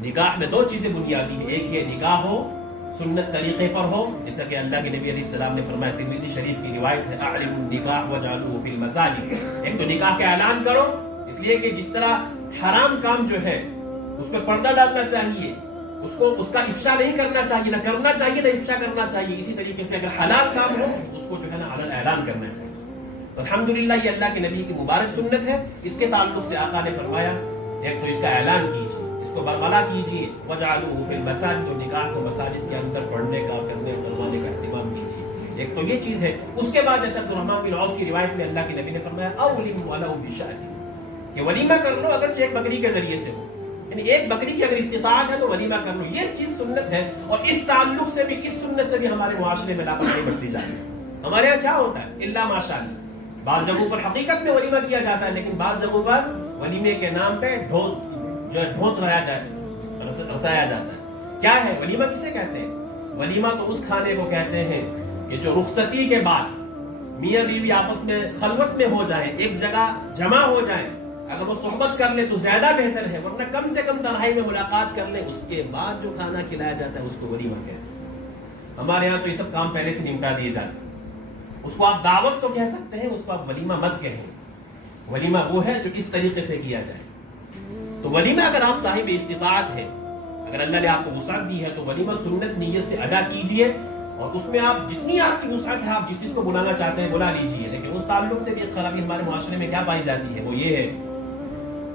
نکاح میں دو چیزیں بنیادی ہیں، ایک یہ نکاح ہو سنت طریقے پر ہو، جیسا کہ اللہ کے نبی علیہ السلام نے فرمایا، ترمذی شریف کی روایت ہے، اعلنوا النکاح وجعلوه فی المساجد، ایک تو نکاح کا اعلان کرو، اس لیے کہ جس طرح حرام کام جو ہے اس پہ پردہ ڈالنا چاہیے، اس کا افشا نہیں کرنا چاہیے، نہ کرنا چاہیے نہ افشا کرنا چاہیے، اسی طریقے سے اگر حلال کام ہو اس کو جو ہے نا علن اعلان کرنا چاہیے۔ تو الحمدللہ یہ اللہ کے نبی کی مبارک سنت ہے، اس کے تعلق سے آقا نے فرمایا ایک تو اس کا اعلان کیجیے، اس کو برملا کیجیے، وجعلوه فی المساجد، اور نکاح کو مساجد کے اندر پڑھنے کا کرنے کروانے کا اہتمام کیجیے، ایک تو یہ چیز ہے۔ اس کے بعد جیسے عبدالرحمن بن عوف کی روایت میں اللہ کے نبی نے فرمایا اولیموا ولو بشاۃ، کہ ولیمہ کر لو اگرچہ ایک بکری کے ذریعے سے ہو، یعنی ایک بکری کی اگر استطاعت ہے تو ولیمہ کر لو، یہ چیز سنت ہے۔ اور اس تعلق سے بھی، اس سنت سے بھی ہمارے معاشرے میں لاپرواہی بڑھتی جا رہی ہے۔ ہمارے یہاں کیا ہوتا ہے الا ماشاءاللہ، بعض جگہوں پر حقیقت میں ولیمہ کیا جاتا ہے، لیکن بعض جگہوں پر ولیمے کے نام پہ ڈھونت رچایا جاتا ہے۔ کیا ہے ولیمہ؟ کسے کہتے ہیں؟ ولیمہ تو اس کھانے کو کہتے ہیں کہ جو رخصتی کے بعد میاں بیوی آپس میں خلوت میں ہو جائیں، ایک جگہ جمع ہو جائیں، اگر وہ صحبت کر لیں تو زیادہ بہتر ہے، ورنہ کم سے کم تنہائی میں ملاقات کر لیں، اس کے بعد جو کھانا کھلایا جاتا ہے اس کو ولیمہ کہتے ہیں۔ ہمارے یہاں تو یہ سب کام پہلے سے نمٹا دیے جاتے ہیں، اس کو آپ دعوت تو کہہ سکتے ہیں، اس کو آپ ولیمہ مت کہیں۔ ولیمہ وہ ہے جو اس طریقے سے کیا جائے۔ تو ولیمہ اگر آپ صاحب استطاعت ہے، اگر اللہ نے آپ کو وسعت دی ہے تو ولیمہ سنت نیت سے ادا کیجئے، اور اس میں آپ جتنی آپ کی وسعت ہے آپ جس چیز کو بلانا چاہتے ہیں بلا لیجئے۔ لیکن اس تعلق سے بھی ایک خرابی ہمارے معاشرے میں کیا پائی جاتی ہے، وہ یہ ہے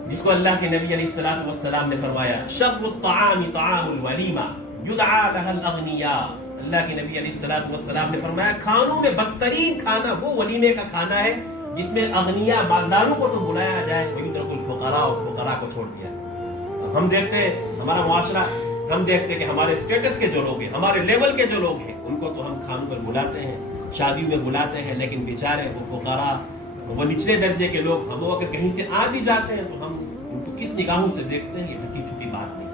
جس کو اللہ کے نبی علیہ السلام نے فرمایا شر الطعام طعام الولیمہ یدعا لها الاغنیاء، اللہ کے نبی علیہ السلام نے فرمایا کھانوں میں بدترین کھانا وہ ولیمے کا کھانا ہے جس میں اغنیاء مالداروں کو تو بلایا جائے، ویترک الفقراء، اور فقراء کو چھوڑ دیا جائے۔ ہم دیکھتے ہیں ہمارا معاشرہ، ہم دیکھتے ہیں کہ ہمارے اسٹیٹس کے جو لوگ ہیں، ہمارے لیول کے جو لوگ ہیں، ان کو تو ہم کھانوں پر بلاتے ہیں، شادی میں بلاتے ہیں، لیکن بیچارے وہ فقراء، وہ نچلے درجے کے لوگ، ہم اگر کہیں سے آ بھی جاتے ہیں تو ہم ان کو کس نگاہوں سے دیکھتے ہیں، یہ ڈھکی چھپی بات نہیں۔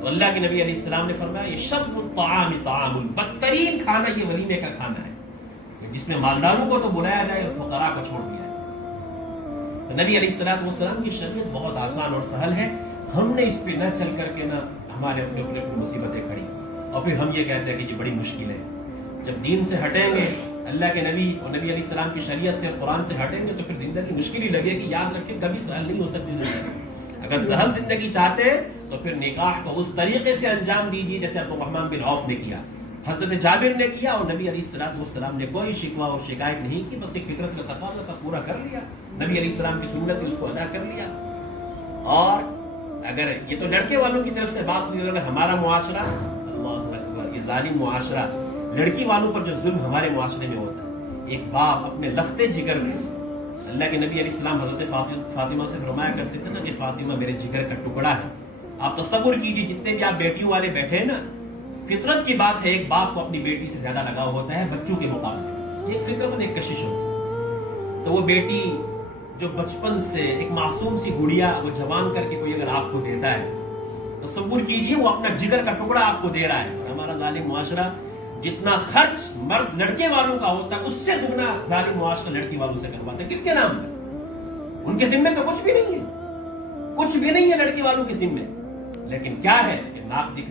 تو اللہ کے نبی علیہ السلام نے فرمایا یہ شر الطعام طعام، بدترین کھانا یہ ولیمے کا کھانا ہے جس میں مالداروں کو تو بلایا جائے اور فقراء کو چھوڑ دیا جائے۔ تو نبی علیہ السلام کی شریعت بہت آسان اور سہل ہے، ہم نے اس پہ نہ چل کر کے نہ ہمارے اپنے اوپر مصیبتیں کھڑی، اور پھر ہم یہ کہتے ہیں کہ یہ بڑی مشکل ہے۔ جب دین سے ہٹیں گے، اللہ کے نبی اور نبی علیہ السلام کی شریعت سے اور قرآن سے ہٹیں گے، تو پھر زندگی مشکل ہی لگے گی۔ یاد رکھیں کبھی سہل نہیں ہو سکتی زندگی۔ اگر سہل زندگی چاہتے ہیں تو پھر نکاح کو اس طریقے سے انجام دیجیے جیسے عبدالرحمن بن عوف نے کیا، حضرت جابر نے کیا، اور نبی علیہ السلام نے کوئی شکوہ اور شکایت نہیں کی، بس ایک فطرت کا تقاضا تھا پورا کر لیا، نبی علیہ السلام کی سنت تھی اس کو ادا کر لیا۔ اور اگر یہ تو لڑکے والوں کی طرف سے بات ہوئی، اگر ہمارا معاشرہ، اللہ اکبر، یہ ظالم معاشرہ، لڑکی والوں پر جو ظلم ہمارے معاشرے میں ہوتا ہے، ایک باپ اپنے لختے جگر میں، اللہ کے نبی علیہ السلام حضرت فاطمہ سے فرمایا کرتے تھے نا کہ فاطمہ میرے جگر کا ٹکڑا ہے۔ آپ تصور کیجئے جتنے بھی آپ بیٹیوں والے بیٹھے ہیں نا، فطرت کی بات ہے، ایک باپ کو اپنی بیٹی سے زیادہ لگاؤ ہوتا ہے بچوں کے مقابلے، ایک فطرت ایک کشش ہوتی ہے۔ تو وہ بیٹی جو بچپن سے ایک معصوم سی گڑیا وہ جوان کر کے کوئی اگر آپ کو دیتا ہے، تصور کیجئے وہ اپنا جگر کا ٹکڑا آپ کو دے رہا ہے۔ اور ہمارا ظالم معاشرہ جتنا خرچ مرد لڑکے والوں کا ہوتا ہے اس سے دگنا ظالم معاشرہ لڑکی والوں سے کرواتا ہے۔ کس کے نام پر؟ ان کے ذمے تو کچھ بھی نہیں ہے، کچھ بھی نہیں ہے لڑکی والوں کے ذمے، لیکن کیا ہے کہ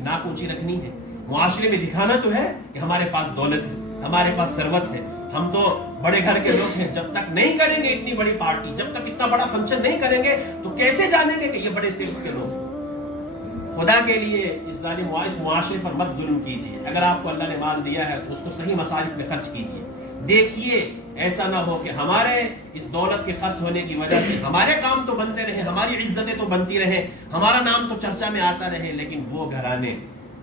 ناک اونچی رکھنی ہے، معاشرے میں دکھانا تو ہے کہ ہمارے پاس دولت ہے، ہمارے پاس ثروت ہے، ہم تو بڑے گھر کے لوگ ہیں۔ جب تک نہیں کریں گے اتنی بڑی پارٹی، جب تک اتنا بڑا فنکشن نہیں کریں گے تو کیسے جانیں گے کہ یہ بڑے اسٹیٹس کے لوگ ہیں؟ خدا کے لیے اس ظالم معاشرے پر مت ظلم کیجیے۔ اگر آپ کو اللہ نے مال دیا ہے تو اس کو صحیح مصارف میں خرچ کیجیے۔ دیکھیے ایسا نہ ہو کہ ہمارے اس دولت کے خرچ ہونے کی وجہ سے ہمارے کام تو بنتے رہے، ہماری عزتیں تو بنتی رہے، ہمارا نام تو چرچا میں آتا رہے، لیکن وہ گھرانے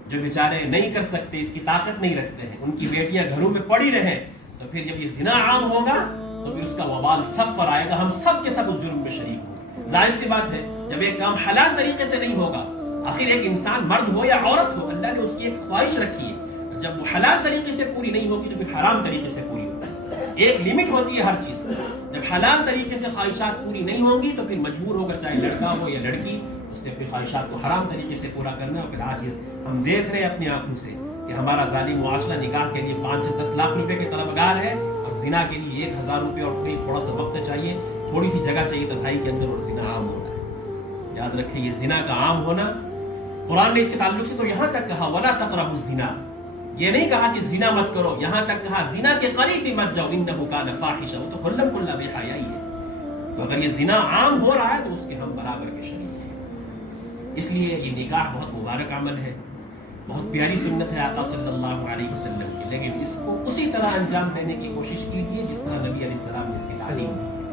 جو بیچارے نہیں کر سکتے، اس کی طاقت نہیں رکھتے ہیں، ان کی بیٹیاں گھروں میں پڑی رہیں، تو پھر جب یہ زنا عام ہوگا تو پھر اس کا وبال سب پر آئے گا، ہم سب کے سب اس جرم میں شریک ہوں گے۔ ظاہر سی بات ہے جب ایک کام حلال طریقے سے نہیں ہوگا، آخر ایک انسان مرد ہو یا عورت ہو، اللہ نے اس کی ایک خواہش رکھی ہے، جب وہ حلال طریقے سے پوری نہیں ہوگی تو پھر حرام طریقے سے پوری ہوگی۔ ایک لمٹ ہوتی ہے ہر چیز کی، جب حلال طریقے سے خواہشات پوری نہیں ہوں گی تو پھر مجبور ہوگا، چاہے لڑکا ہو یا لڑکی، اس نے اپنی خواہشات کو حرام طریقے سے پورا کرنا ہے۔ اور پھر آج ہم دیکھ رہے ہیں اپنی آنکھوں سے کہ ہمارا ظالم معاشرہ نکاح کے لیے 5 سے 10 لاکھ روپے کے طلبگار ہے، اور زنا کے لیے 1000 روپے اور تھوڑا سا وقت چاہیے، تھوڑی سی جگہ چاہیے تنہائی کے اندر، اور زنا عام ہونا ہے۔ یاد رکھیں یہ زنا کا عام ہونا قرآن نے اس کے تعلق سے تو یہاں تک کہا وَلَا تَقْرَبُوا الزِّنَا، یہ نہیں کہا کہ زنا مت کرو، یہاں تک کہا زنا کے قریب بھی مت جاؤ، إِنَّهُ كَانَ فَاحِشًا، وہ تو کھلا بے حیائی ہے۔ تو اگر یہ زنا عام ہو رہا ہے تو اس کے ہم برابر کے شریک ہیں۔ اس لیے یہ نکاح بہت مبارک عمل ہے، بہت پیاری سنت ہے آقا صلی اللہ علیہ وسلم کی، لیکن اس کو اسی طرح انجام دینے کی کوشش کیجیے جس طرح نبی علیہ السلام نے اس کی تعلیم دی ہے۔